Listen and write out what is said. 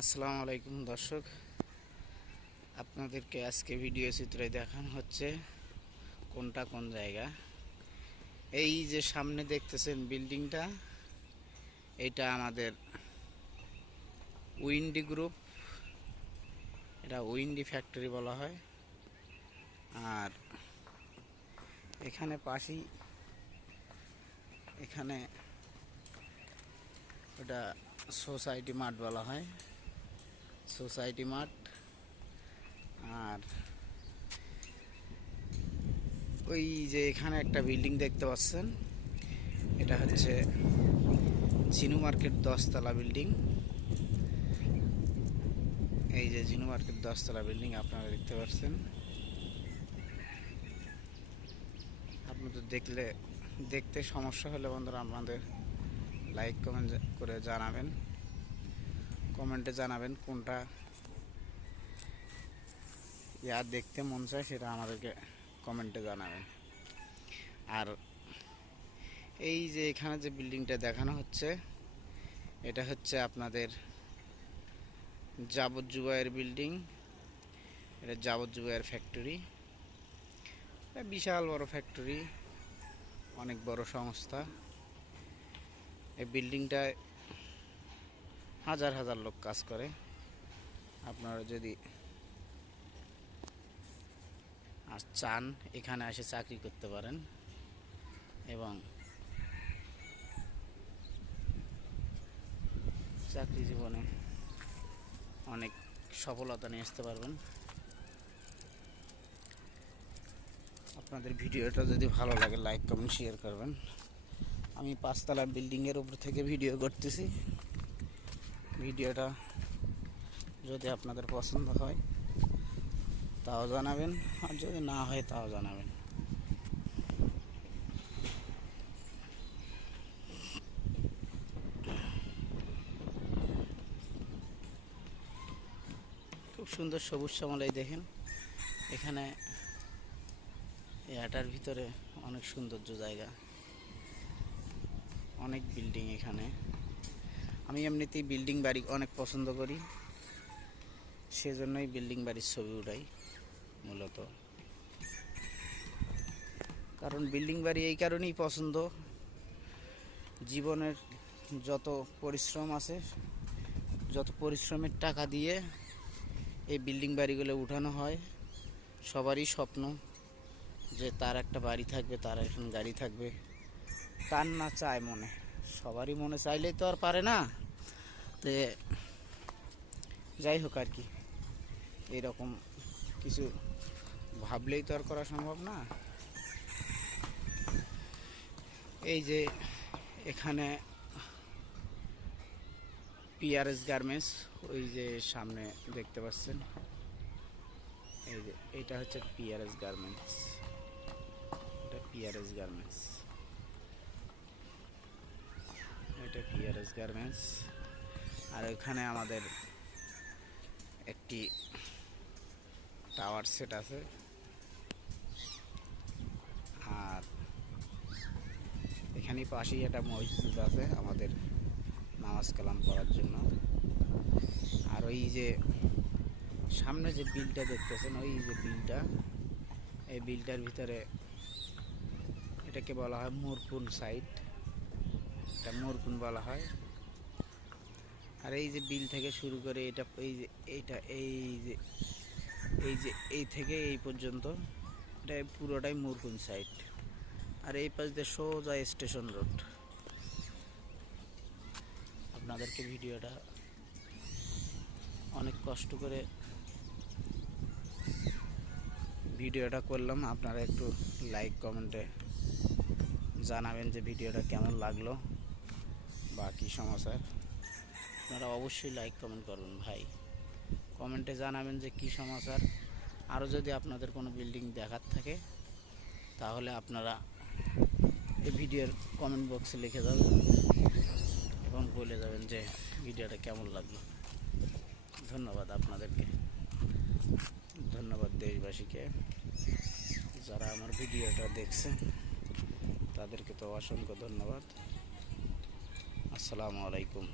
আসসালামু আলাইকুম দর্শক, আপনাদেরকে আজকে ভিডিও চিত্রে দেখানো হচ্ছে কোনটা কোন জায়গা। এই যে সামনে দেখতেছেন বিল্ডিংটা, এটা আমাদের উইন্ডি গ্রুপ, এটা উইন্ডি ফ্যাক্টরি বলা হয়। আর এখানে পাশেই এখানে ওটা সোসাইটি মার্ট বলা হয়, সোসাইটি মার্ট। আর ওই যে এখানে একটা বিল্ডিং দেখতে পাচ্ছেন, এটা হচ্ছে জিনু মার্কেট 10 তলা বিল্ডিং। এই যে জিনু মার্কেট 10 তলা বিল্ডিং আপনারা দেখতে পাচ্ছেন। আপনাদের দেখতে সমস্যা হলে বন্ধুরা আপনাদের লাইক কমেন্ট করে জানাবেন, কমেন্টে জানাবেন কোনটা দেখতে মন চায়, সেটা আমাদেরকে কমেন্টে জানাবেন। আর এই যে এখানে যে বিল্ডিংটা দেখানো হচ্ছে, এটা হচ্ছে আপনাদের জাবত জুবাইয়ের বিল্ডিং। এটা জাবত জুবাইয়ের ফ্যাক্টরি, বিশাল বড় ফ্যাক্টরি, অনেক বড় সংস্থা। এই বিল্ডিংটায় হাজার হাজার লোক কাজ করে। আপনারা যদি চান এখানে এসে চাকরি করতে পারেন এবং চাকরি জীবনে অনেক সফলতা নিয়ে আসতে পারবেন। আপনাদের ভিডিওটা যদি ভালো লাগে লাইক কমেন্ট শেয়ার করবেন। আমি 5 তলা বিল্ডিংয়ের উপর থেকে ভিডিও করতেছি। ভিডিওটা যদি আপনাদের পছন্দ হয় তাও জানাবেন, আর যদি না হয় তাও জানাবেন। খুব সুন্দর সবুজ শ্যামলাই দেখেন। এখানে এটার ভিতরে অনেক সৌন্দর্য জায়গা, অনেক বিল্ডিং এখানে। আমি এমনিতেই বিল্ডিং বাড়ি অনেক পছন্দ করি, সেজন্যই বিল্ডিং বাড়ির ছবি উঠাই মূলত। কারণ বিল্ডিং বাড়ি এই কারণেই পছন্দ, জীবনের যত পরিশ্রম আছে, যত পরিশ্রমের টাকা দিয়ে এই বিল্ডিং বাড়িগুলো উঠানো হয়, সবারই স্বপ্ন যে তার একটা বাড়ি থাকবে, তার এখন গাড়ি থাকবে। কার না চায় মনে, সবারই মনে চাইলেই তো আর পারে না। তো যাই হোক আর কি, এইরকম কিছু ভাবলেই তো আর করা সম্ভব না। এই যে এখানে পিআরএস গার্মেন্টস, ওই যে সামনে দেখতে পাচ্ছেন, এই যে এইটা হচ্ছে পিআরএস গার্মেন্টস, এটা পিআরএস গার্মেন্টস, এটা পিআরএস গার্মেন্টস। আর এখানে আমাদের একটি টাওয়ার সেট আছে। আর এখানে পাশেই একটা মসজিদ আছে আমাদের নামাজ কালাম করার জন্য। আর ওই যে সামনে যে বিলটা দেখতেছেন, ওই যে বিলটা, এই বিলটার ভিতরে এটাকে বলা হয় মোরকুন সাইট, এটা মোরকুন বলা হয়। আর এই যে বিল থেকে শুরু করে এটা, এই যে এইটা, এই থেকে এই পর্যন্ত এটা পুরোটাই মোরকুন সাইট। আর এই পাশ দিয়ে সোজা স্টেশন রোড। আপনাদেরকে ভিডিওটা অনেক কষ্ট করে ভিডিওটা করলাম, আপনারা একটু লাইক কমেন্টে জানাবেন যে ভিডিওটা কেমন লাগলো বা কী সমাচার। আপনারা অবশ্যই লাইক কমেন্ট করবেন ভাই, কমেন্টে জানাবেন যে কী সমাচার। আরও যদি আপনাদের কোনো বিল্ডিং দেখার থাকে তাহলে আপনারা এই ভিডিওর কমেন্ট বক্সে লিখে যাবেন এবং বলে যাবেন যে ভিডিওটা কেমন লাগলো। ধন্যবাদ আপনাদেরকে, ধন্যবাদ দেশবাসীকে যারা আমার ভিডিওটা দেখছেন, তাদেরকে তো অসংখ্য ধন্যবাদ। আসসালামু আলাইকুম।